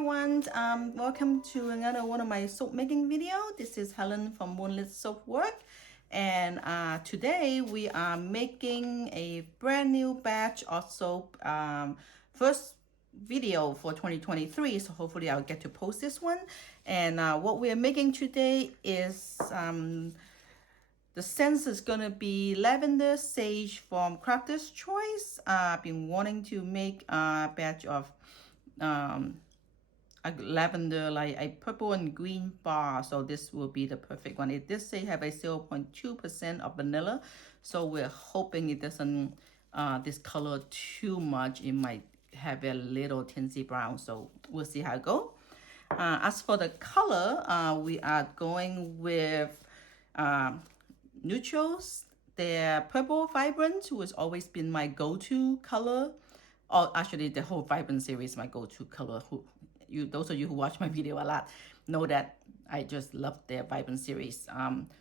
everyone, welcome to another one of my soap making video. This is Helen from Moonlit Soap Work, and today we are making a brand new batch of soap, first video for 2023, so hopefully I'll get to post this one. And what we are making today is the scent is gonna be lavender sage from Crafter's Choice. I've been wanting to make a batch of a lavender, like a purple and green bar, so this will be the perfect one. It did say have a 0.2% of vanilla, so we're hoping it doesn't discolor too much. It might have a little tinsy brown, so we'll see how it goes. As for the color, we are going with neutrals. They're purple vibrant, who has always been my go-to color. Oh, actually, the whole Vibrant series is my go-to color. Those of you who watch my video a lot know that I just love their Vibrant series.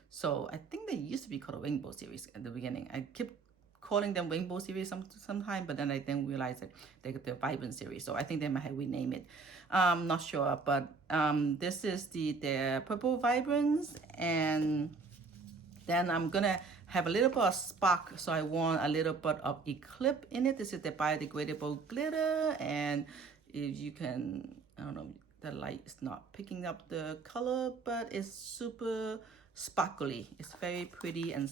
So I think they used to be called a Rainbow series at the beginning. I keep calling them Rainbow series sometime, but then I didn't realize that they're Vibrant series. So I think they might have renamed it. Not sure, but this is their purple Vibrance, and then I'm gonna have a little bit of spark, so I want a little bit of eclipse in it. This is the biodegradable glitter, and if you can, I don't know, the light is not picking up the color, but it's super sparkly. It's very pretty and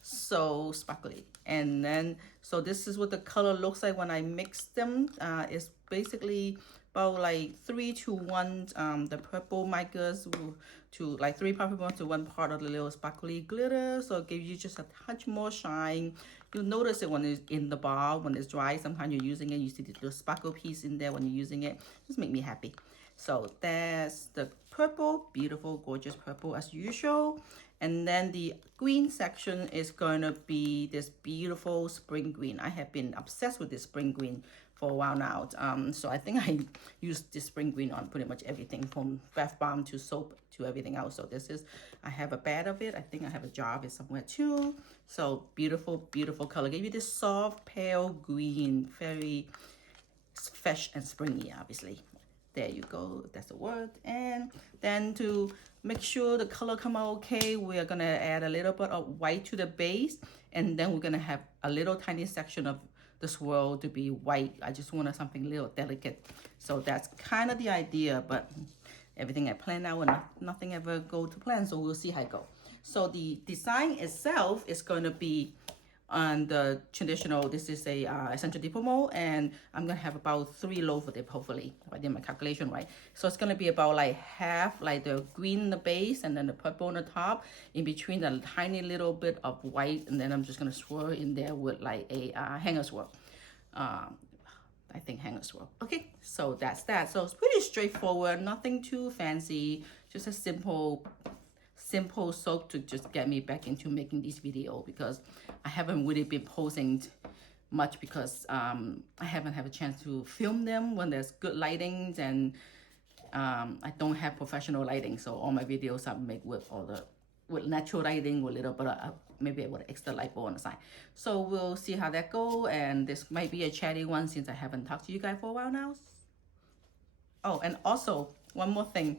so sparkly. And then, so this is what the color looks like when I mix them. It's basically about like 3-to-1 the purple micas to like 3 purple to 1 part of the little sparkly glitter, so it gives you just a touch more shine. You'll notice it when it's in the bar. When it's dry, sometimes you're using it, you see the little sparkle piece in there when you're using it. Just make me happy. So that's the purple, beautiful, gorgeous purple as usual. And then the green section is going to be this beautiful spring green. I have been obsessed with this spring green for a while now. So I think I used this spring green on pretty much everything, from bath bomb to soap to everything else. So this is, I have a bag of it. I think I have a jar of it somewhere too. So beautiful, beautiful color. Give you this soft pale green, very fresh and springy, obviously. There you go, that's the word. And then to make sure the color come out okay, we are gonna add a little bit of white to the base, and then we're gonna have a little tiny section of the swirl to be white. I just wanted something a little delicate. So that's kind of the idea, but everything I plan out and nothing ever go to plan, so we'll see how it go. So the design itself is going to be on the traditional, this is a essential depot mold, and I'm gonna have about 3 loaves of it, hopefully, if I did my calculation right. So it's gonna be about like half, like the green in the base and then the purple on the top, in between the tiny little bit of white, and then I'm just gonna swirl in there with like a hanger swirl. I think hanger swirl. Okay, so that's that. So it's pretty straightforward, nothing too fancy, just a simple soap to just get me back into making this video, because I haven't really been posting much because I haven't had a chance to film them when there's good lightings, and I don't have professional lighting, so all my videos are made with natural lighting with a little bit of maybe with an extra light bulb on the side. So we'll see how that go, and this might be a chatty one since I haven't talked to you guys for a while now. Oh, and also one more thing.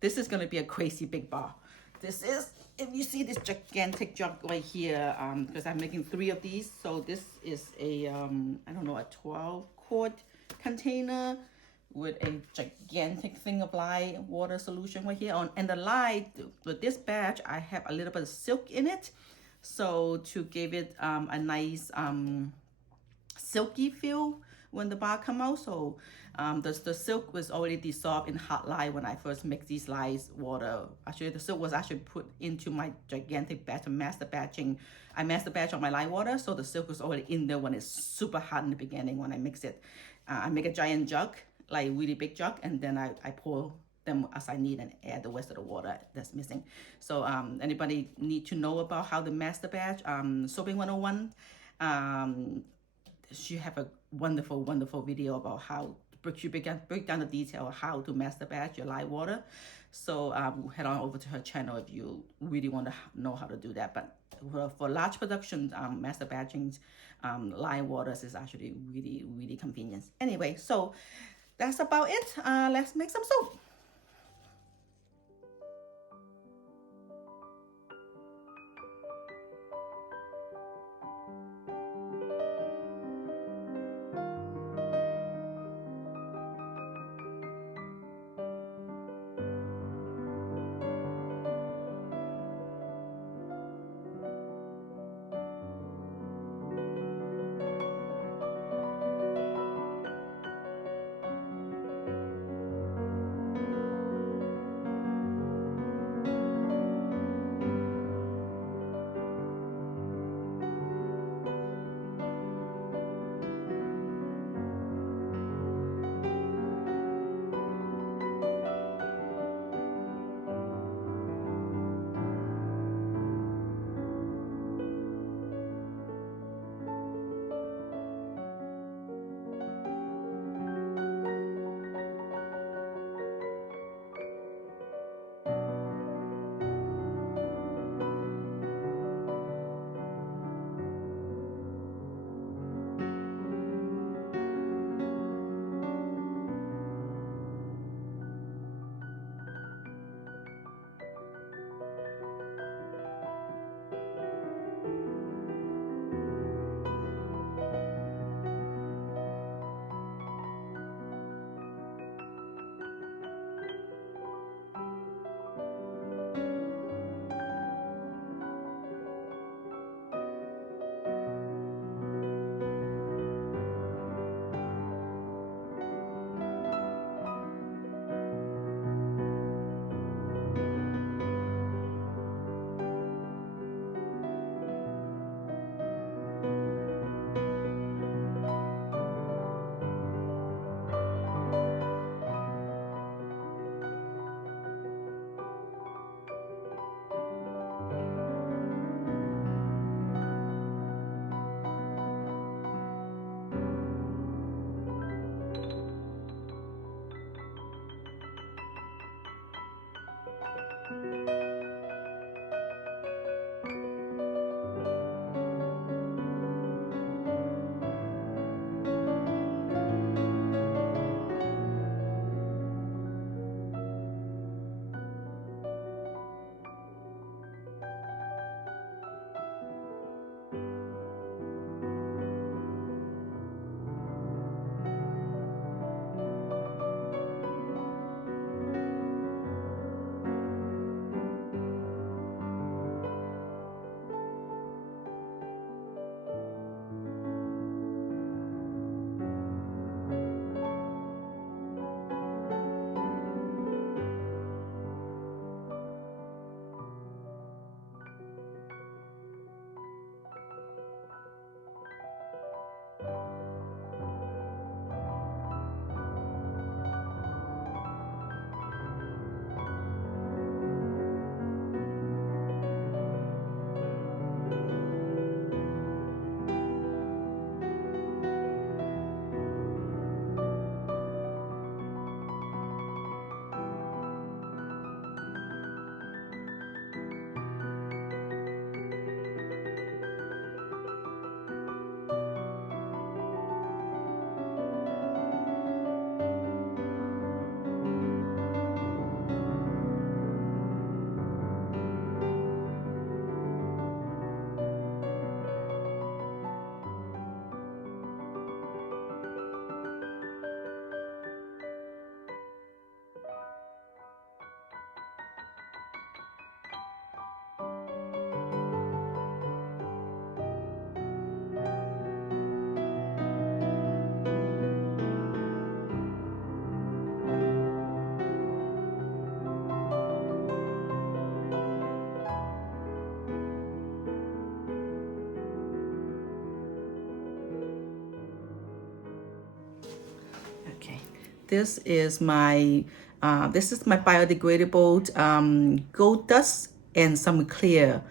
This is gonna be a crazy big bar. This is, if you see this gigantic jug right here, because I'm making 3 of these. So this is a, I don't know, a 12-quart container with a gigantic thing of lye water solution right here on. And the lye, with this batch, I have a little bit of silk in it. So to give it a nice silky feel when the bar come out. So the silk was already dissolved in hot lye when I first mixed these lyes water. Actually, the silk was actually put into my gigantic batch of master batching. I master batch on my lye water, so the silk was already in there when it's super hot in the beginning when I mix it. I make a giant jug, like really big jug, and then I pour them as I need and add the rest of the water that's missing. So anybody need to know about how to master batch, Soaping 101, she have a wonderful video about how break down the detail of how to master batch your lye water. So head on over to her channel if you really want to know how to do that. But for large productions, master batching lye waters is actually really, really convenient. Anyway, so that's about it. Let's make some soap. Okay, this is my biodegradable gold dust and some clear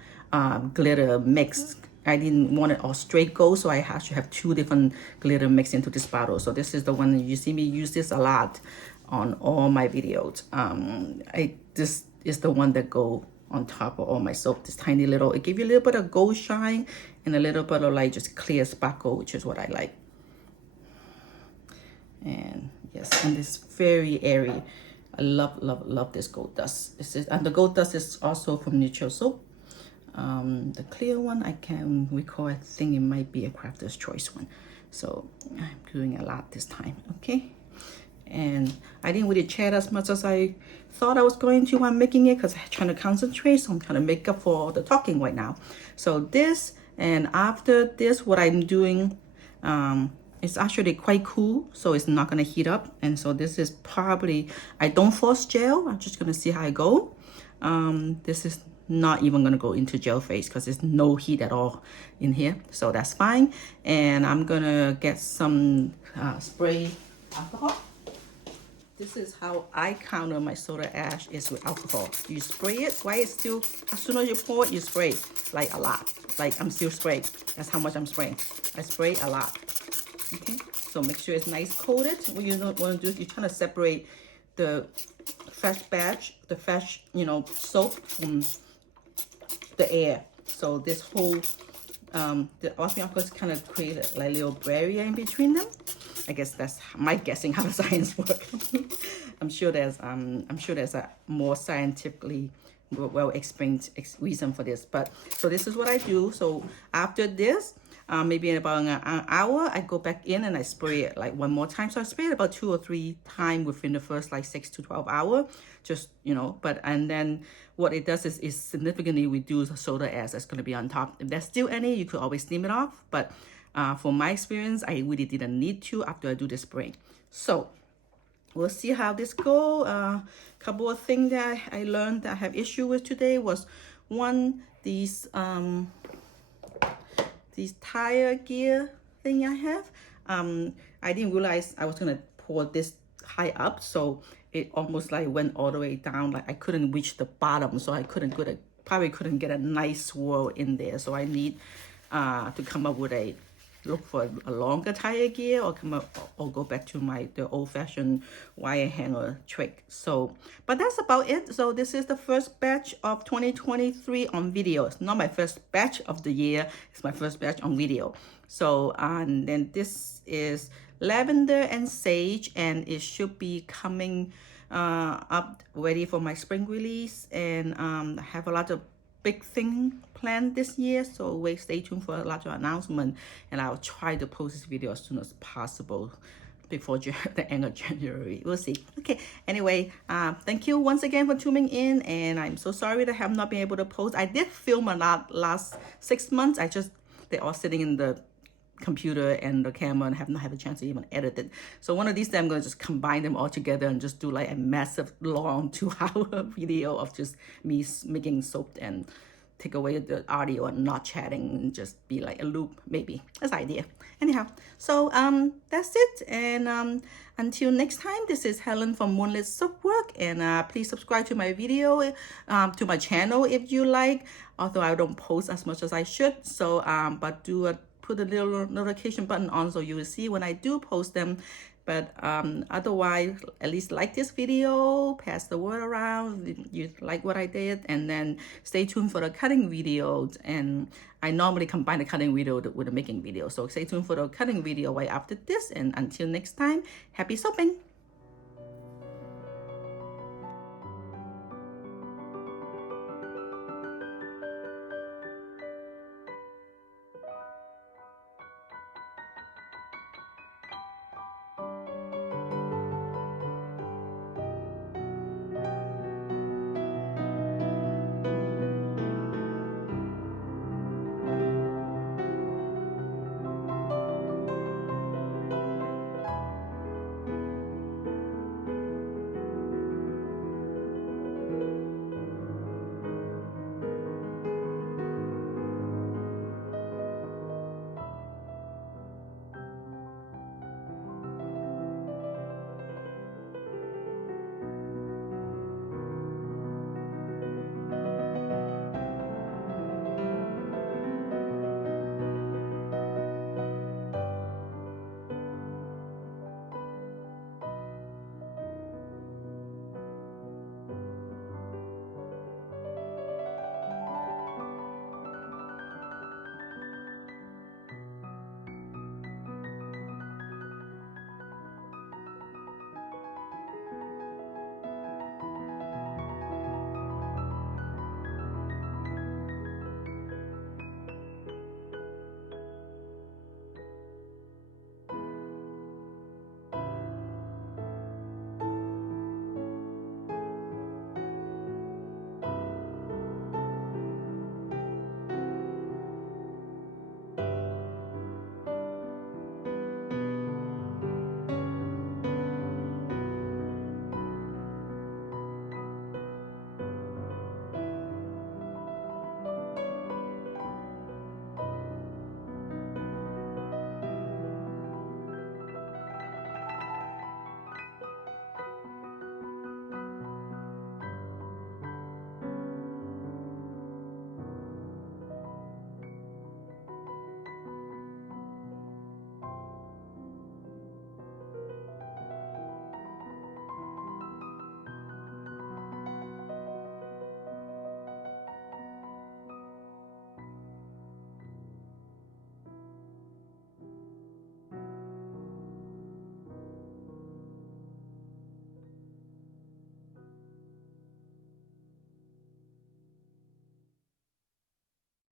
glitter mix I didn't want it all straight gold, so I actually have two different glitter mixed into this bottle. So this is the one that you see me use this a lot on all my videos. This is the one that go on top of all my soap. This tiny little, it gives you a little bit of gold shine and a little bit of like just clear sparkle, which is what I like. And yes, and this very airy. I love this gold dust. This is, and the gold dust is also from Neutral Soap. The clear one, I can recall, I think it might be a Crafter's Choice one. So I'm doing a lot this time, okay? And I didn't really chat as much as I thought I was going to when making it because I'm trying to concentrate, so I'm trying to make up for the talking right now. So this, and after this, what I'm doing, it's actually quite cool, so it's not gonna heat up. And so this is probably, I don't force gel, I'm just gonna see how I go. This is not even gonna go into gel phase because there's no heat at all in here, so that's fine. And I'm gonna get some spray alcohol. This is how I counter my soda ash, is with alcohol. You spray it while it's still, as soon as you pour it, you spray like a lot. Like I'm still spraying. That's how much I'm spraying. I spray a lot. Okay, so make sure it's nice coated. What you don't want to do is you're trying to separate the fresh batch, the fresh, soap from the air. So this whole, the osmosis of course kind of created like a little barrier in between them. I guess that's my guessing how the science works. I'm sure there's a more scientifically well explained reason for this. But so this is what I do. So after this, maybe in about an hour, I go back in and I spray it like one more time. So I spray it about 2 or 3 times within the first like 6 to 12 hours. Just, but, and then what it does is significantly reduce the soda ash that's going to be on top. If there's still any, you could always steam it off. But for my experience, I really didn't need to after I do the spraying. So we'll see how this go. Couple of things that I learned that I have issue with today was, one, these tire gear thing I have. I didn't realize I was gonna pour this high up, so it almost like went all the way down. Like I couldn't reach the bottom, so I probably couldn't get a nice swirl in there. So I need to come up with look for a longer tire gear, or go back to the old-fashioned wire hanger trick. So, but that's about it. So this is the first batch of 2023 on video. It's not my first batch of the year, it's my first batch on video. So and then this is Lavender and Sage, and it should be coming up ready for my spring release. And I have a lot of big thing planned this year, so stay tuned for a lot of announcement, and I'll try to post this video as soon as possible before the end of January. We'll see. Okay, anyway, thank you once again for tuning in, and I'm so sorry that I have not been able to post. I did film a lot last 6 months. They're all sitting in the computer and the camera and have not had a chance to even edit it. So one of these days I'm going to just combine them all together and just do like a massive long 2-hour video of just me making soap, and take away the audio and not chatting and just be like a loop, maybe. That's the idea. Anyhow, so that's it. And until next time, this is Helen from Moonlit Soapwork, and please subscribe to my video, to my channel if you like, although I don't post as much as I should. So but put a little notification button on so you will see when I do post them. But otherwise, at least like this video, pass the word around if you like what I did, and then stay tuned for the cutting videos. And I normally combine the cutting video with the making video, so stay tuned for the cutting video right after this. And until next time, happy soaping.